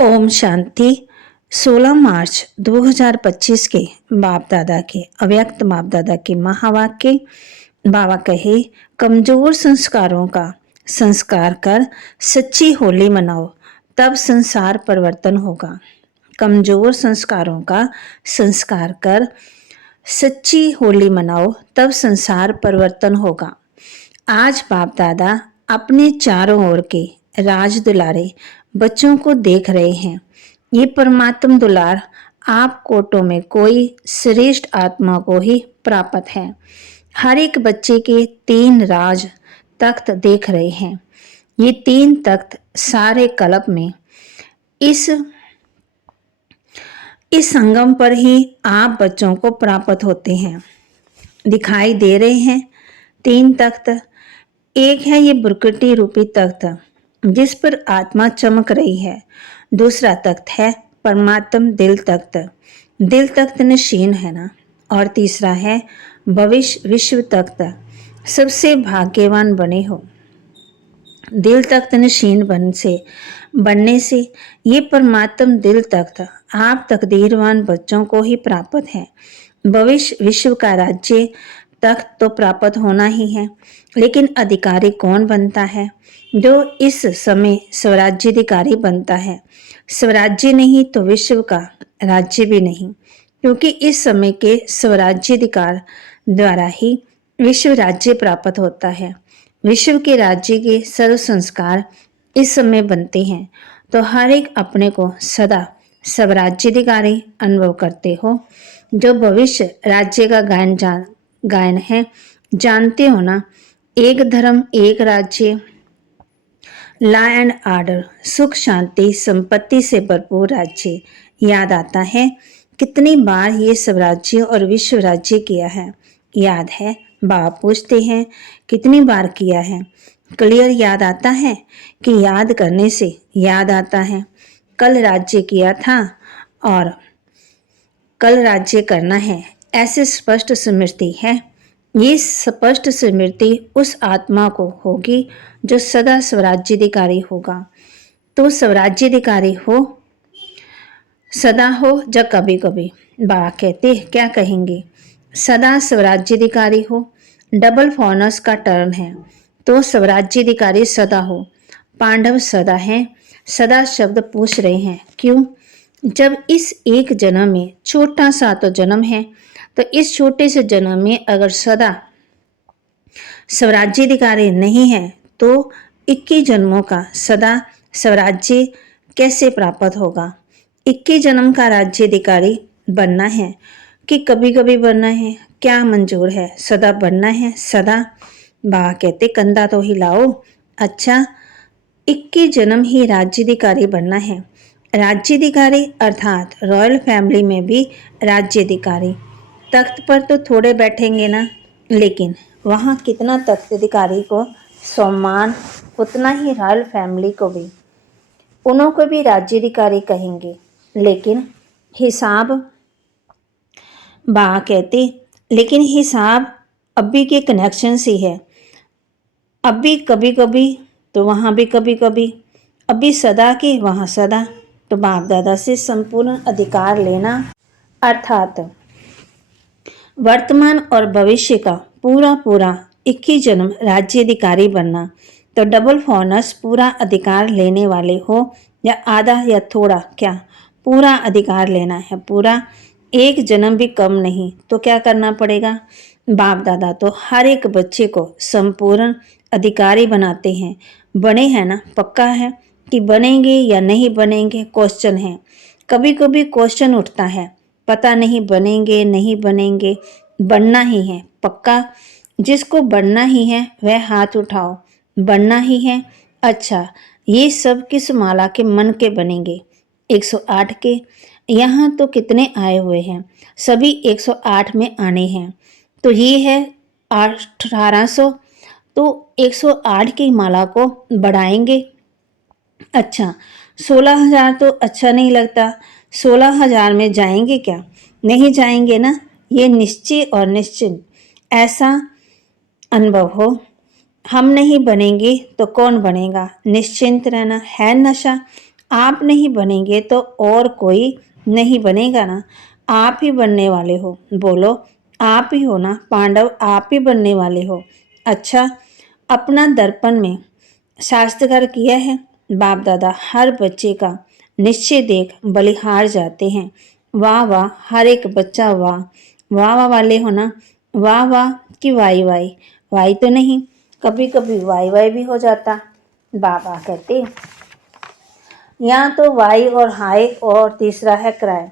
ओम शांति। 16 मार्च 2025 के बाप दादा के अव्यक्त बाप दादा के महावाक्य। बाबा कहे, कमजोर संस्कारों का संस्कार कर सच्ची होली मनाओ, तब संसार परिवर्तन होगा। कमजोर संस्कारों का संस्कार कर सच्ची होली मनाओ, तब संसार परिवर्तन होगा। आज बाप दादा अपने चारों ओर के राज दुलारे बच्चों को देख रहे हैं। ये परमात्म दुलार आप कोटों में कोई श्रेष्ठ आत्मा को ही प्राप्त है। हर एक बच्चे के 3 राज तख्त देख रहे हैं। ये 3 तख्त सारे कल्प में इस संगम पर ही आप बच्चों को प्राप्त होते हैं। दिखाई दे रहे हैं 3 तख्त। एक है ये बुरकटी रूपी तख्त जिस पर आत्मा चमक रही है। दूसरा तख्त है परमात्म दिल तख्त। दिल तख्त नशीन है ना। और तीसरा है भविष्य विश्व तख्त। सबसे भाग्यवान बने हो। दिल तख्त नशीन बनने से ये परमात्म दिल तख्त आप तकदीरवान बच्चों को ही प्राप्त है। भविष्य विश्व का राज्य तख्त तो प्राप्त होना ही है, लेकिन अधिकारी कौन बनता है? जो इस समय स्वराज्याधिकारी बनता है। स्वराज्य नहीं तो विश्व का राज्य भी नहीं, क्योंकि इस समय के स्वराज्याधिकार द्वारा ही विश्व राज्य प्राप्त होता है। विश्व के राज्य के सर्व संस्कार इस समय बनते हैं, तो हर एक अपने को सदा स्वराज्याधिकारी अनुभव करते हो। जो भविष्य राज्य का गायन है, जानते हो ना, एक धर्म एक राज्य, लॉ एंड ऑर्डर, सुख शांति संपत्ति से भरपूर राज्य याद आता है। कितनी बार ये स्वराज्य और विश्व राज्य किया है याद है? बाप पूछते हैं कितनी बार किया है? क्लियर याद आता है कि याद करने से याद आता है कल राज्य किया था और कल राज्य करना है, ऐसे स्पष्ट स्मृति है। ये स्पष्ट स्मृति उस आत्मा को होगी जो सदा स्वराज्याधिकारी होगा। तो स्वराज्याधिकारी हो, सदा हो या कभी कभी? बाबा कहते क्या कहेंगे? सदा स्वराज्याधिकारी हो। डबल फॉनस का टर्न है, तो स्वराज्याधिकारी सदा हो। पांडव सदा हैं। सदा शब्द पूछ रहे हैं क्यों? जब इस एक जन्म में, छोटा सा तो जन्म है, तो इस छोटे से जन्म में अगर सदा स्वराज्याधिकारी नहीं है तो 21 जन्मों का सदा स्वराज्य कैसे प्राप्त होगा? 21 जन्म का राज्याधिकारी बनना है कि कभी कभी बनना है? क्या मंजूर है? सदा बनना है, सदा। बाबा कहते कंधा तो हिलाओ। अच्छा, 21 जन्म ही राज्याधिकारी बनना है। राज्याधिकारी अर्थात रॉयल फैमिली में भी राज्याधिकारी। तख्त पर तो थोड़े बैठेंगे ना, लेकिन वहाँ कितना तख्त अधिकारी को सम्मान, उतना ही रॉयल फैमिली को भी, उन्हों को भी राज्याधिकारी कहेंगे। लेकिन हिसाब, बा कहते, लेकिन हिसाब अभी के कनेक्शन से है। अभी कभी कभी तो वहाँ भी कभी कभी, अभी सदा के वहाँ सदा। तो बाप दादा से संपूर्ण अधिकार लेना अर्थात वर्तमान और भविष्य का पूरा पूरा 21 जन्म राज्याधिकारी बनना। तो डबल फॉनस पूरा अधिकार लेने वाले हो या आधा या थोड़ा, क्या पूरा अधिकार लेना है? पूरा, एक जन्म भी कम नहीं। तो क्या करना पड़ेगा? बाप दादा तो हर एक बच्चे को संपूर्ण अधिकारी बनाते हैं। बने हैं ना? पक्का है कि बनेंगे या नहीं बनेंगे? क्वेश्चन है। कभी कभी क्वेश्चन उठता है, पता नहीं बनेंगे नहीं बनेंगे। बनना ही है पक्का। जिसको बनना ही है वह हाथ उठाओ। बनना ही है। अच्छा, ये सब किस माला के मन के बनेंगे? 108 के। यहाँ तो कितने आए हुए हैं? सभी 108 में आने हैं। तो ये है 1800, तो 108 की माला को बढ़ाएंगे। अच्छा, 16,000 तो अच्छा नहीं लगता। 16,000 में जाएंगे क्या? नहीं जाएंगे ना। ये निश्चय और निश्चिंत ऐसा अनुभव हो। हम नहीं बनेंगे तो कौन बनेगा? निश्चिंत रहना है नशा। आप नहीं बनेंगे तो और कोई नहीं बनेगा ना, आप ही बनने वाले हो। बोलो, आप ही हो ना पांडव, आप ही बनने वाले हो। अच्छा, अपना दर्पण में शास्त्रकार किया है। बाप दादा हर बच्चे का निश्चय देख बलिहार जाते हैं। वाह वाह, हर एक बच्चा वाह वाह वाह वाले हो ना। वाह वाह कि वाई वाई, वाई तो नहीं, कभी कभी वाई वाई भी हो जाता। बाबा कहते यहाँ तो वाई और हाय और तीसरा है क्राय।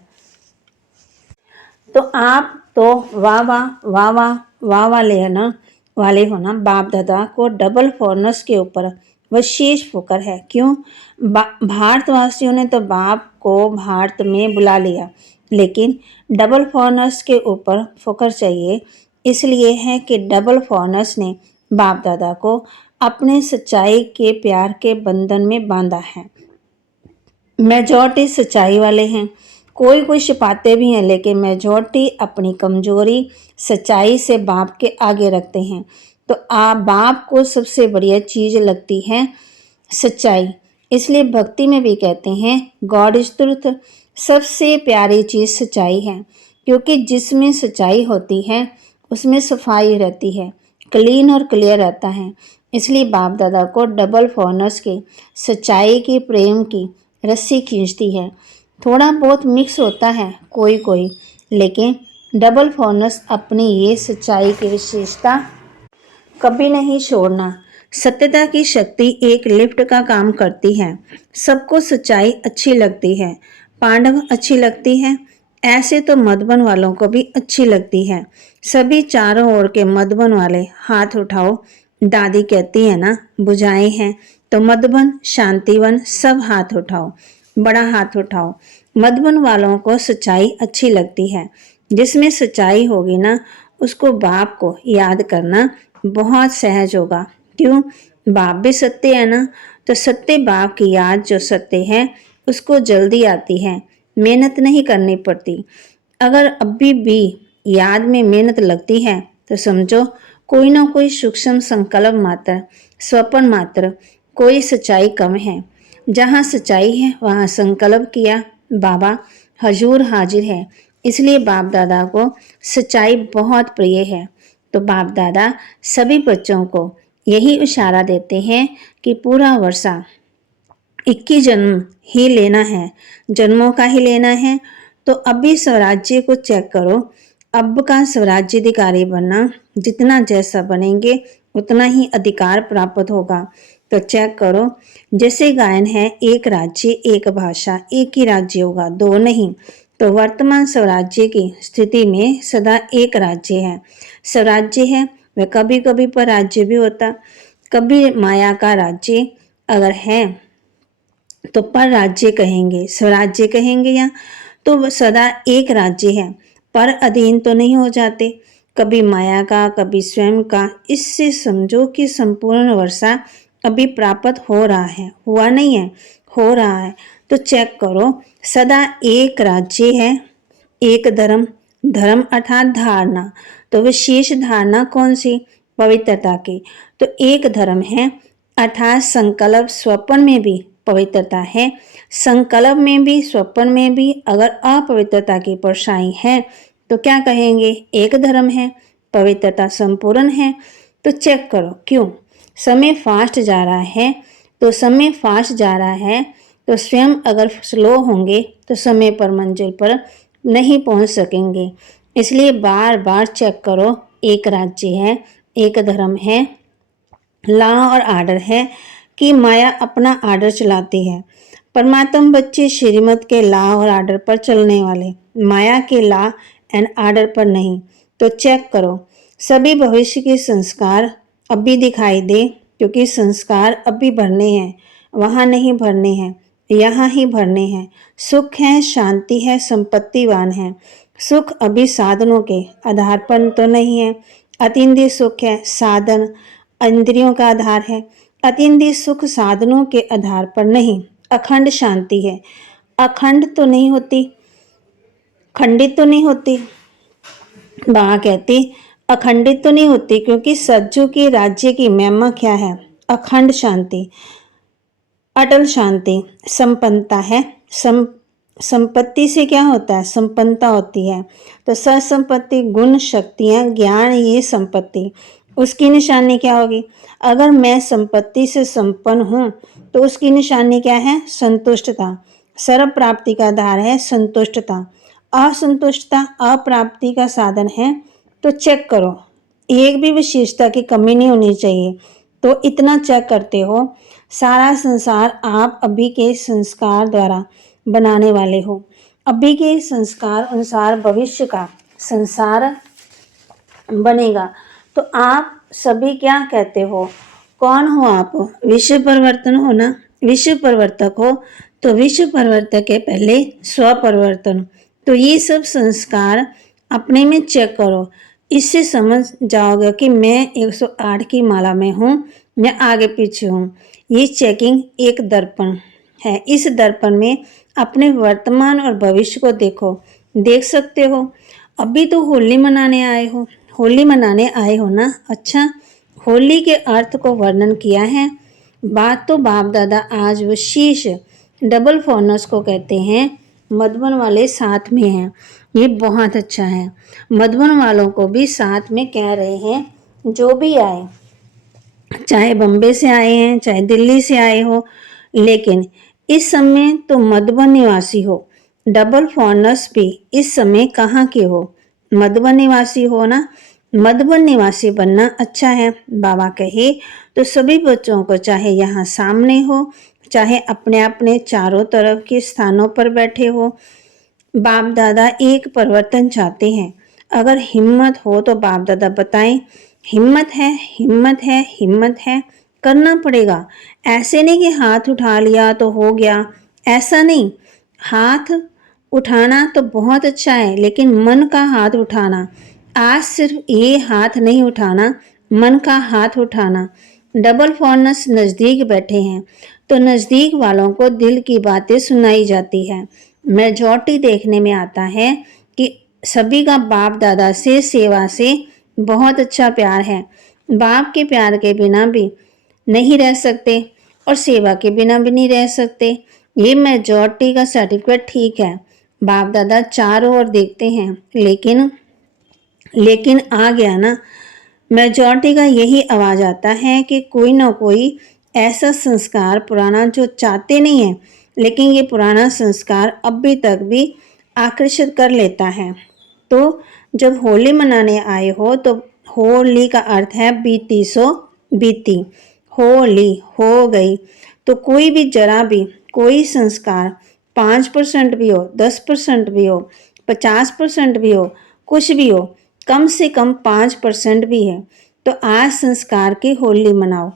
तो आप तो वाह वाह वाह वाह वाह वाले है ना, वाले हो ना। बाप दादा को डबल फॉरनर्स के ऊपर विशेष फोकर है। क्यों? भारतवासियों ने तो बाप को भारत में बुला लिया, लेकिन डबल फॉरनर्स के ऊपर फोकर चाहिए। इसलिए है कि डबल फॉरनर्स ने बाप दादा को अपने सच्चाई के प्यार के बंधन में बांधा है। मेजॉरिटी सच्चाई वाले हैं, कोई कोई छिपाते भी हैं, लेकिन मेजॉरिटी अपनी कमजोरी सच्चाई से बाप के आगे रखते हैं। तो आप बाप को सबसे बढ़िया चीज लगती है सच्चाई। इसलिए भक्ति में भी कहते हैं गॉड इज ट्रुथ, सबसे प्यारी चीज सच्चाई है। क्योंकि जिसमें सच्चाई होती है उसमें सफाई रहती है, क्लीन और क्लियर रहता है। इसलिए बाप दादा को डबल फॉरनर्स के सच्चाई की प्रेम की रस्सी खींचती है। थोड़ा बहुत मिक्स होता है कोई कोई, लेकिन डबल फॉरनर्स अपनी ये सच्चाई की विशेषता कभी नहीं छोड़ना। सत्यता की शक्ति एक लिफ्ट का काम करती है। सबको सच्चाई अच्छी लगती है, पांडव अच्छी लगती है, ऐसे तो मधुबन वालों को भी अच्छी लगती है। सभी चारों ओर के मधुबन वाले हाथ उठाओ। दादी कहती है ना, बुझाए हैं तो मधुबन शांतिवन सब हाथ उठाओ, बड़ा हाथ उठाओ। मधुबन वालों को सच्चाई अच्छी लगती है। जिसमें सच्चाई होगी ना, उसको बाप को याद करना बहुत सहज होगा। क्यों? बाप भी सत्य है ना, तो सत्य बाप की याद जो सत्य है उसको जल्दी आती है, मेहनत नहीं करनी पड़ती। अगर अभी भी याद में मेहनत लगती है तो समझो कोई ना कोई सूक्ष्म संकल्प मात्र, स्वप्न मात्र, कोई सच्चाई कम है। जहाँ सच्चाई है वहाँ संकल्प किया, बाबा हजूर हाजिर है। इसलिए बाप दादा को सच्चाई बहुत प्रिय है। तो बाप दादा सभी बच्चों को यही इशारा देते हैं कि पूरा वर्षा 21 जन्म ही लेना है, जन्मों का ही लेना है। तो अभी स्वराज्य को चेक करो, अब का स्वराज्याधिकारी बनना, जितना जैसा बनेंगे उतना ही अधिकार प्राप्त होगा। तो चेक करो, जैसे गायन है एक राज्य एक भाषा, एक ही राज्य होगा, दो नहीं। तो वर्तमान स्वराज्य की स्थिति में सदा एक राज्य है। स्वराज्य है वह कभी कभी पर राज्य भी होता, कभी माया का राज्य अगर है तो पर राज्य कहेंगे, स्वराज्य कहेंगे, या तो सदा एक राज्य है, पर अधीन तो नहीं हो जाते, कभी माया का कभी स्वयं का। इससे समझो कि संपूर्ण वर्षा अभी प्राप्त हो रहा है, हुआ नहीं है, हो रहा है। तो चेक करो, सदा एक राज्य है, एक धर्म, धर्म अर्थात धारणा। तो विशेष धारणा कौन सी? पवित्रता की। तो एक धर्म है अर्थात संकल्प, स्वप्न में भी पवित्रता है, संकल्प में भी स्वप्न में भी अगर अपवित्रता की परछाई है तो क्या कहेंगे? एक धर्म है, पवित्रता संपूर्ण है। तो चेक करो, क्यों समय फास्ट जा रहा है, तो समय फास्ट जा रहा है तो स्वयं अगर स्लो होंगे तो समय पर मंजिल पर नहीं पहुंच सकेंगे। इसलिए बार बार चेक करो, एक राज्य है, एक धर्म है, लॉ और आर्डर है कि माया अपना आर्डर चलाती है। परमात्मा बच्चे श्रीमत के लॉ और आर्डर पर चलने वाले, माया के लॉ एंड आर्डर पर नहीं। तो चेक करो, सभी भविष्य के संस्कार अभी दिखाई दे, क्योंकि संस्कार अभी भरने हैं, वहाँ नहीं भरने हैं, यहाँ ही भरने हैं। सुख है, शांति है, संपत्तिवान है। सुख अभी साधनों के आधार पर तो नहीं है, अतीन्द्रिय सुख है, साधन इंद्रियों का आधार है। अतीन्द्रिय सुख साधनों के आधार पर नहीं, अखंड शांति है। अखंड तो नहीं होती, खंडित तो नहीं होती, वहाँ कहती अखंडित तो नहीं होती, क्योंकि सज्जू के राज्य की महिमा क्या है? अखंड शांति। अटल शांति संपन्नता है। संपत्ति से क्या होता है? संपन्नता होती है। तो सत्संपत्ति गुण शक्तियाँ ज्ञान ये संपत्ति, उसकी निशानी क्या होगी? अगर मैं संपत्ति से संपन्न हूँ तो उसकी निशानी क्या है? संतुष्टता। सर्व प्राप्ति का आधार है संतुष्टता। असंतुष्टता अप्राप्ति का साधन है। तो चेक करो, एक भी विशेषता की कमी नहीं होनी चाहिए। तो इतना चेक करते हो, सारा संसार आप अभी के संस्कार द्वारा बनाने वाले हो। अभी के संस्कार अनुसार भविष्य का संसार बनेगा। तो आप सभी क्या कहते हो? कौन हो आप? विश्व परिवर्तन हो ना। विश्व परिवर्तक हो तो विश्व परिवर्तक के पहले स्व परिवर्तन। तो ये सब संस्कार अपने में चेक करो, इससे समझ जाओगे कि मैं 108 की माला में हूँ या आगे पीछे हूँ। ये चेकिंग एक दर्पण है। इस दर्पण में अपने वर्तमान और भविष्य को देखो, देख सकते हो। अभी तो होली मनाने आए हो, होली मनाने आए हो ना। अच्छा, होली के अर्थ को वर्णन किया है। बात तो बाप दादा आज विशेष डबल फोनस को कहते हैं। मधुबन वाले साथ में हैं, ये बहुत अच्छा है। मधुबन वालों को भी साथ में कह रहे हैं, जो भी आए, चाहे बम्बे से आए हैं चाहे दिल्ली से आए हो, लेकिन इस समय तो मधुबन निवासी हो। डबल फॉरनर्स भी इस समय कहाँ के हो? मधुबन निवासी हो ना। मधुबन निवासी बनना अच्छा है। बाबा कहे तो सभी बच्चों को, चाहे यहाँ सामने हो चाहे अपने अपने चारों तरफ के स्थानों पर बैठे हो, बाप दादा एक परिवर्तन चाहते हैं। अगर हिम्मत हो तो बाप दादा बताएं, हिम्मत है, हिम्मत है, हिम्मत है, करना पड़ेगा। ऐसे नहीं कि हाथ उठा लिया तो हो गया, ऐसा नहीं। हाथ उठाना तो बहुत अच्छा है, लेकिन मन का हाथ उठाना, आज सिर्फ ये हाथ नहीं उठाना, मन का हाथ उठाना। डबल फॉरनस नज़दीक बैठे हैं तो नज़दीक वालों को दिल की बातें सुनाई जाती है। मेजॉरिटी देखने में आता है कि सभी का बाप दादा से, सेवा से बहुत अच्छा प्यार है। बाप के प्यार के बिना भी नहीं रह सकते और सेवा के बिना भी नहीं रह सकते। ये मेजॉरिटी का सर्टिफिकेट ठीक है। बाप दादा चारों ओर देखते हैं, लेकिन आ गया ना, मेजॉरिटी का यही आवाज़ आता है कि कोई ना कोई ऐसा संस्कार पुराना जो चाहते नहीं है, लेकिन ये पुराना संस्कार अभी तक भी आकर्षित कर लेता है। तो जब होली मनाने आए हो तो होली का अर्थ है बीती सो बीती, होली हो गई। तो कोई भी जरा भी कोई संस्कार 5% भी हो, 10% भी हो, 50% भी हो, कुछ भी हो, कम से कम 5% भी है तो आज संस्कार की होली मनाओ।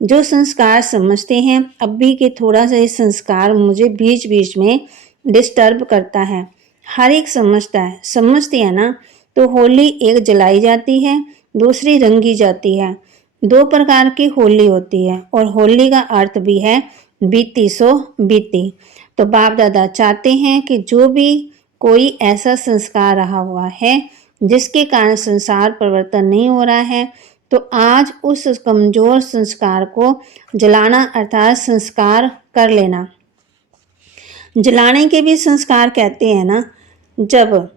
जो संस्कार समझते हैं अभी के थोड़ा सा ये संस्कार मुझे बीच बीच में डिस्टर्ब करता है। हर एक समझता है, समझती है ना। तो होली एक जलाई जाती है, दूसरी रंगी जाती है। 2 प्रकार की होली होती है और होली का अर्थ भी है बीती सो बीती। तो बाप दादा चाहते हैं कि जो भी कोई ऐसा संस्कार रहा हुआ है जिसके कारण संसार परिवर्तन नहीं हो रहा है, तो आज उस कमजोर संस्कार को जलाना अर्थात संस्कार कर लेना। जलाने के भी संस्कार कहते हैं ना। जब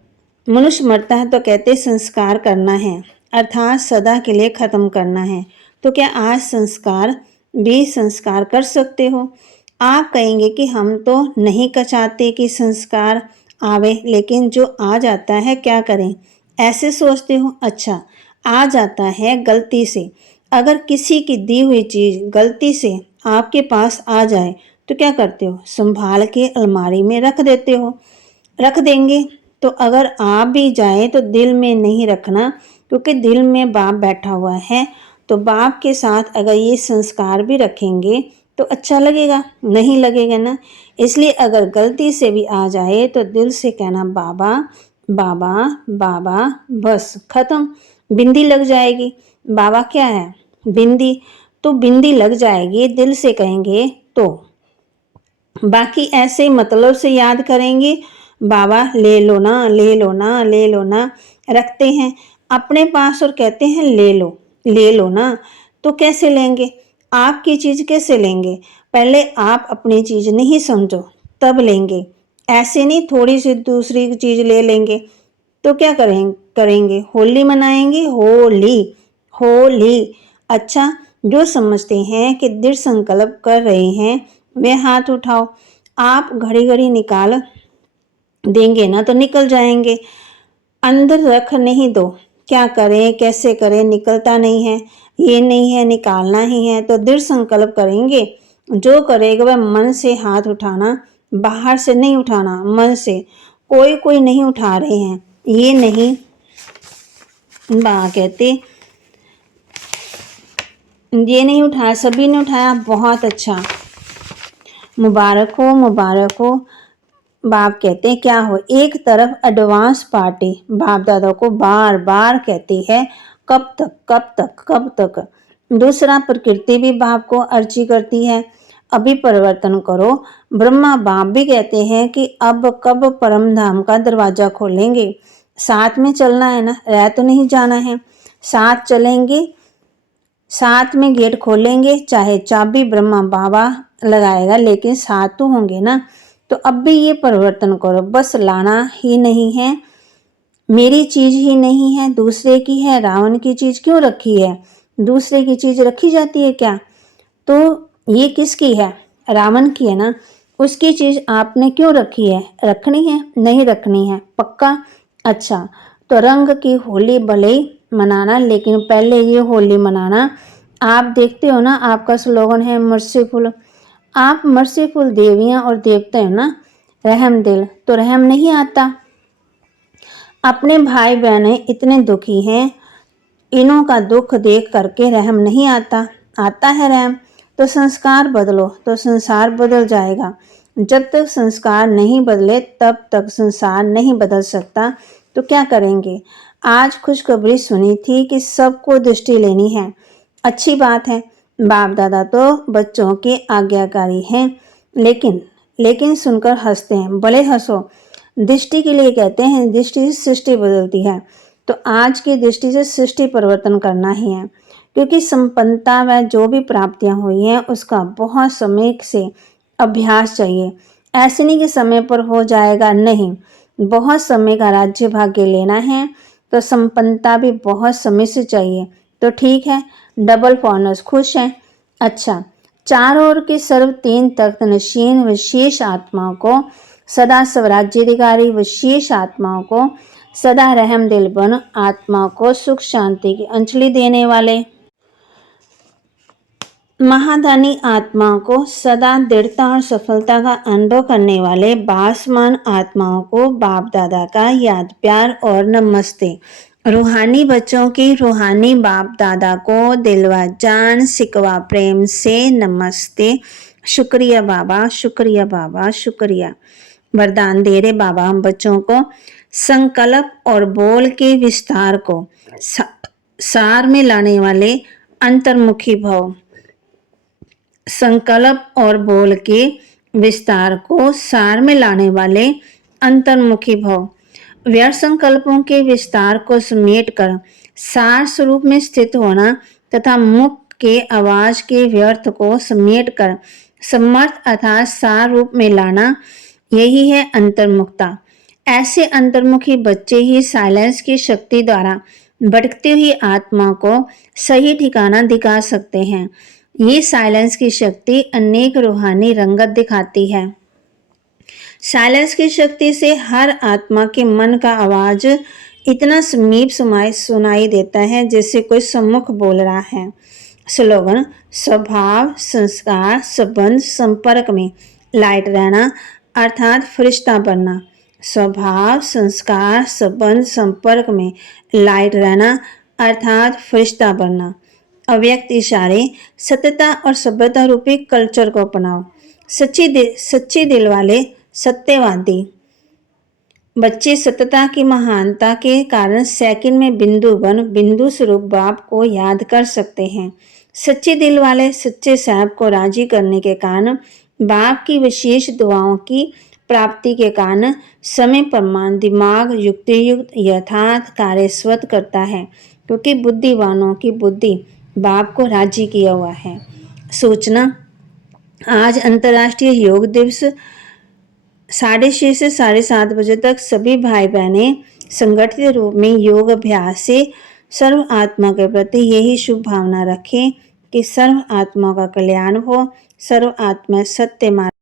मनुष्य मरता है तो कहते संस्कार करना है, अर्थात सदा के लिए ख़त्म करना है। तो क्या आज संस्कार कर सकते हो? आप कहेंगे कि हम तो नहीं चाहते कि संस्कार आवे, लेकिन जो आ जाता है क्या करें? ऐसे सोचते हो? अच्छा, आ जाता है गलती से। अगर किसी की दी हुई चीज़ गलती से आपके पास आ जाए तो क्या करते हो? संभाल के अलमारी में रख देते हो, रख देंगे। तो अगर आ भी जाए तो दिल में नहीं रखना, क्योंकि दिल में बाप बैठा हुआ है। तो बाप के साथ अगर ये संस्कार भी रखेंगे तो अच्छा लगेगा? नहीं लगेगा ना। इसलिए अगर गलती से भी आ जाए तो दिल से कहना बाबा बाबा बाबा, बस खत्म। बिंदी लग जाएगी। बाबा क्या है? बिंदी। तो बिंदी लग जाएगी, दिल से कहेंगे तो। बाकी ऐसे मतलब से याद करेंगे, बाबा ले लो ना, ले लो ना, ले लो ना, रखते हैं अपने पास और कहते हैं ले लो ना। तो कैसे लेंगे? आपकी चीज़ कैसे लेंगे? पहले आप अपनी चीज़ नहीं समझो तब लेंगे, ऐसे नहीं थोड़ी सी दूसरी चीज़ ले लेंगे तो क्या करेंगे? होली मनाएंगे, होली होली। अच्छा, जो समझते हैं कि दृढ़ संकल्प कर रहे हैं वे हाथ उठाओ। आप घड़ी घड़ी निकाल देंगे ना तो निकल जाएंगे, अंदर रख नहीं दो। क्या करें, कैसे करें, निकलता नहीं है, ये नहीं है, निकालना ही है। तो दृढ़ संकल्प करेंगे, जो करेगा वह मन से हाथ उठाना, बाहर से नहीं उठाना, मन से। कोई कोई नहीं उठा रहे हैं, ये नहीं बा कहते, ये नहीं उठाया, सभी ने उठाया, बहुत अच्छा, मुबारक हो, मुबारक हो। बाप कहते हैं क्या हो, एक तरफ एडवांस पार्टी बाप दादा को बार बार कहती है कब तक कब तक कब तक। दूसरा प्रकृति भी बाप को अर्जी करती है अभी परिवर्तन करो। ब्रह्मा बाप भी कहते हैं कि अब कब परम धाम का दरवाजा खोलेंगे। साथ में चलना है ना, रह तो नहीं जाना है, साथ चलेंगे, साथ में गेट खोलेंगे, चाहे चाबी ब्रह्मा बाबा लगाएगा लेकिन साथ तो होंगे ना। तो अब भी ये परिवर्तन करो, बस लाना ही नहीं है, मेरी चीज ही नहीं है, दूसरे की है। रावण की चीज क्यों रखी है? दूसरे की चीज रखी जाती है क्या? तो ये किसकी है? रावण की है ना, उसकी चीज आपने क्यों रखी है? रखनी है? नहीं रखनी है, पक्का? अच्छा, तो रंग की होली भले ही मनाना, लेकिन पहले ये होली मनाना। आप देखते हो ना, आपका स्लोगन है मर्सीफुल। आप मर्सीफुल देवियां और देवता हो ना, रहम दिल, तो रहम नहीं आता? अपने भाई बहनें इतने दुखी हैं, इन्हों का दुख देख करके रहम नहीं आता? आता है रहम। तो संस्कार बदलो तो संसार बदल जाएगा। जब तक संस्कार नहीं बदले तब तक संसार नहीं बदल सकता। तो क्या करेंगे? आज खुशखबरी सुनी थी कि सबको दृष्टि लेनी है, अच्छी बात है। बाप दादा तो बच्चों के आज्ञाकारी हैं, लेकिन सुनकर हंसते हैं। भले हंसो, दृष्टि के लिए कहते हैं, दृष्टि से सृष्टि बदलती है। तो आज की दृष्टि से सृष्टि परिवर्तन करना ही है, क्योंकि संपन्नता व जो भी प्राप्तियां हुई हैं उसका बहुत समय से अभ्यास चाहिए। ऐसे नहीं कि समय पर हो जाएगा, नहीं, बहुत समय का राज्य भाग्य लेना है तो संपन्नता भी बहुत समय से चाहिए। तो ठीक है, डबल फॉर्नर्स खुश हैं। अच्छा, चारों ओर के सर्व तीन तख्त नशीन विशेष आत्माओं को, सदा स्वराज्याधिकारी विशेष आत्माओं को, सदा रहम दिल बन आत्माओं को सुख शांति की अंजलि देने वाले, महादानी आत्माओं को सदा दृढ़ता और सफलता का अनुभव करने वाले बासमान आत्माओं को बाप दादा का याद प्यार और नमस्ते। रूहानी बच्चों की रूहानी बाप दादा को दिलवा जान सिकवा प्रेम से नमस्ते। शुक्रिया बाबा, शुक्रिया बाबा, शुक्रिया। वरदान दे रहे बाबा हम बच्चों को, संकल्प और बोल के विस्तार को सार में लाने वाले अंतर्मुखी भव। संकल्प और बोल के विस्तार को सार में लाने वाले अंतर्मुखी भव। व्यर्थ संकल्पों के विस्तार को समेट कर सार स्वरूप में स्थित होना तथा मुख के आवाज के व्यर्थ को समेट कर समर्थ अर्थात सार रूप में लाना, यही है अंतर्मुखता। ऐसे अंतर्मुखी बच्चे ही साइलेंस की शक्ति द्वारा भटकती हुई आत्मा को सही ठिकाना दिखा सकते हैं। ये साइलेंस की शक्ति अनेक रूहानी रंगत दिखाती है। साइलेंस की शक्ति से हर आत्मा के मन का आवाज इतना समीप सुनाई देता है जैसे कोई सम्मुख बोल रहा है। स्लोगन, स्वभाव संस्कार संबंध संपर्क में लाइट रहना अर्थात फरिश्ता बनना। स्वभाव संस्कार संबंध संपर्क में लाइट रहना अर्थात फरिश्ता बनना। अव्यक्त इशारे, सत्यता और सभ्यता रूपी कल्चर को अपनाओ। सच्चे दिल वाले सत्यवादी बच्चे सत्यता की महानता के कारण सेकंड में बिंदु स्वरूप बाप को याद कर सकते हैं। सच्चे दिल वाले सच्चे साहब को राजी करने के कारण बाप की विशेष दुआओं की प्राप्ति के कारण समय प्रमाण दिमाग युक्त यथार्थ कार्य स्वत करता है, क्योंकि बुद्धिवानों की बुद्धि बाप को राजी किया हुआ है। सूचना, आज अंतर्राष्ट्रीय योग दिवस 6:30 से 7:30 बजे तक सभी भाई बहनें संगठित रूप में योग अभ्यास से सर्व आत्मा के प्रति यही शुभ भावना रखें कि सर्व आत्मा का कल्याण हो, सर्व आत्मा सत्य मार्ग